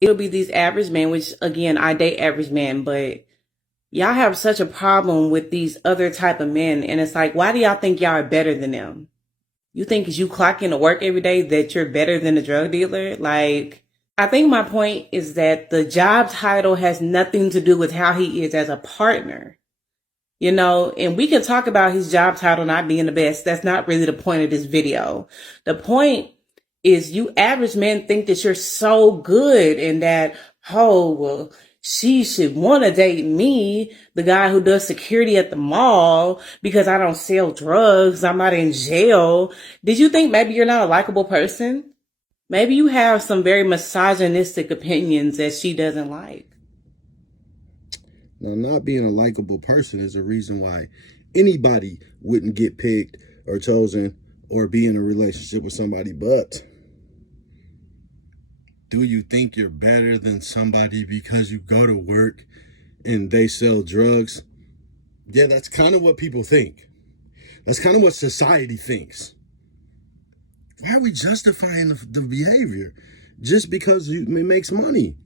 It'll be these average men, which again, I date average men, but y'all have such a problem with these other type of men. And it's like, why do y'all think y'all are better than them? You think as you clock into work every day that you're better than a drug dealer? Like, I think my point is that the job title has nothing to do with how he is as a partner. You know, and we can talk about his job title not being the best. That's not really the point of this video. The point is you average men think that you're so good and that, oh, well, she should want to date me, the guy who does security at the mall, because I don't sell drugs. I'm not in jail. Did you think maybe you're not a likable person? Maybe you have some very misogynistic opinions that she doesn't like. Now, not being a likable person is a reason why anybody wouldn't get picked or chosen or be in a relationship with somebody. But do you think you're better than somebody because you go to work and they sell drugs? Yeah, that's kind of what people think. That's kind of what society thinks. Why are we justifying the behavior just because it makes money?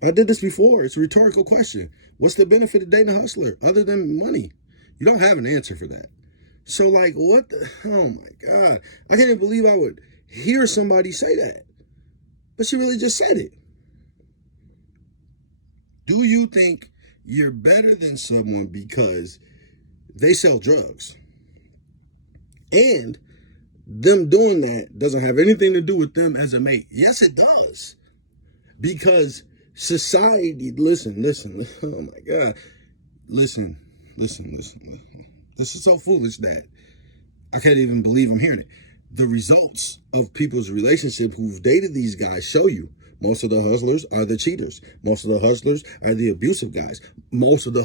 I did this before. It's a rhetorical question. What's the benefit of dating a hustler other than money? You don't have an answer for that. So, like, what the? Oh, my God. I can't even believe I would hear somebody say that. But she really just said it. Do you think you're better than someone because they sell drugs? And them doing that doesn't have anything to do with them as a mate. Yes, it does. Because society, listen, oh my God. Listen. This is so foolish that I can't even believe I'm hearing it. The results of people's relationships who've dated these guys show you most of the hustlers are the cheaters. Most of the hustlers are the abusive guys. Most of the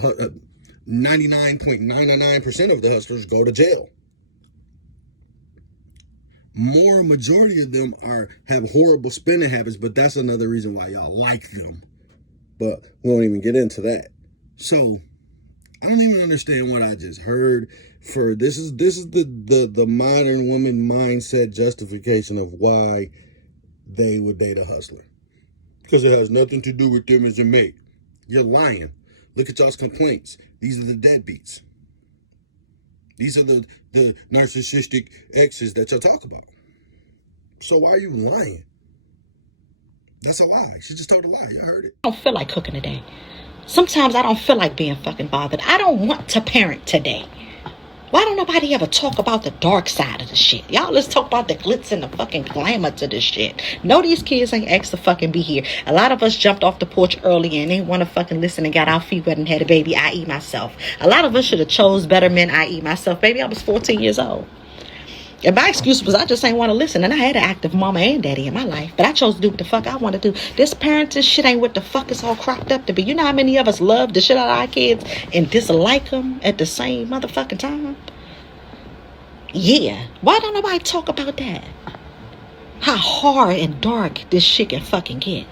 99.99% of the hustlers go to jail. Majority of them have horrible spending habits, but that's another reason why y'all like them. But we won't even get into that. So I don't even understand what I just heard. This is the modern woman mindset justification of why they would date a hustler. Because it has nothing to do with them as a mate. You're lying. Look at y'all's complaints. These are the deadbeats. These are the narcissistic exes that y'all talk about. So why are you lying? That's a lie. She just told a lie. You heard it. I don't feel like cooking today. Sometimes I don't feel like being fucking bothered. I don't want to parent today. Why don't nobody ever talk about the dark side of the shit? Y'all, let's talk about the glitz and the fucking glamour to this shit. No, these kids ain't asked to fucking be here. A lot of us jumped off the porch early and ain't want to fucking listen and got our feet wet and had a baby, i.e. myself. A lot of us should have chose better men, i.e. myself. Baby, I was 14 years old. And my excuse was I just ain't want to listen. And I had an active mama and daddy in my life. But I chose to do what the fuck I want to do. This parenting shit ain't what the fuck it's all cropped up to be. You know how many of us love the shit out of our kids and dislike them at the same motherfucking time? Yeah. Why don't nobody talk about that? How hard and dark this shit can fucking get.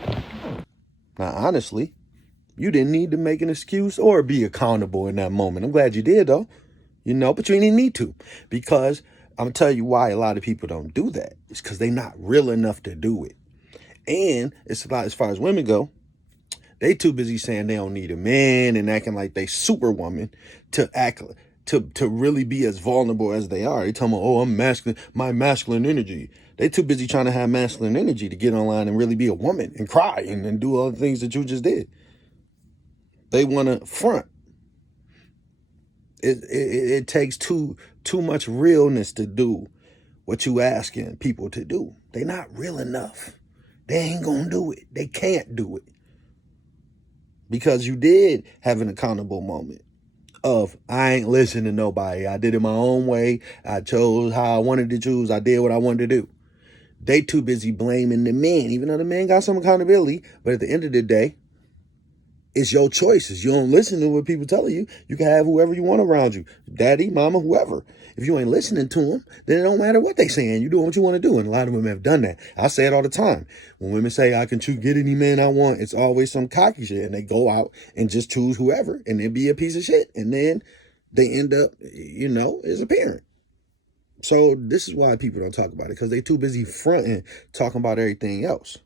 Now, honestly, you didn't need to make an excuse or be accountable in that moment. I'm glad you did, though. But you didn't need to. Because I'm going to tell you why a lot of people don't do that. It's because they're not real enough to do it. And it's about, as far as women go, they too busy saying they don't need a man and acting like they superwoman to act to really be as vulnerable as they are. They tell me, oh, I'm masculine, my masculine energy. They too busy trying to have masculine energy to get online and really be a woman and cry and do all the things that you just did. They want to front. It takes too much realness to do what you asking people to do. They're not real enough. They ain't gonna do it. They can't do it. Because you did have an accountable moment of, I ain't listening to nobody. I did it my own way. I chose how I wanted to choose. I did what I wanted to do. They too busy blaming the men, even though the men got some accountability. But at the end of the day, it's your choices. You don't listen to what people telling you. You can have whoever you want around you. Daddy, mama, whoever. If you ain't listening to them, then it don't matter what they saying. You do what you want to do. And a lot of women have done that. I say it all the time. When women say, I can get any man I want, it's always some cocky shit. And they go out and just choose whoever. And then be a piece of shit. And then they end up, as a parent. So this is why people don't talk about it. Because they too busy fronting, talking about everything else.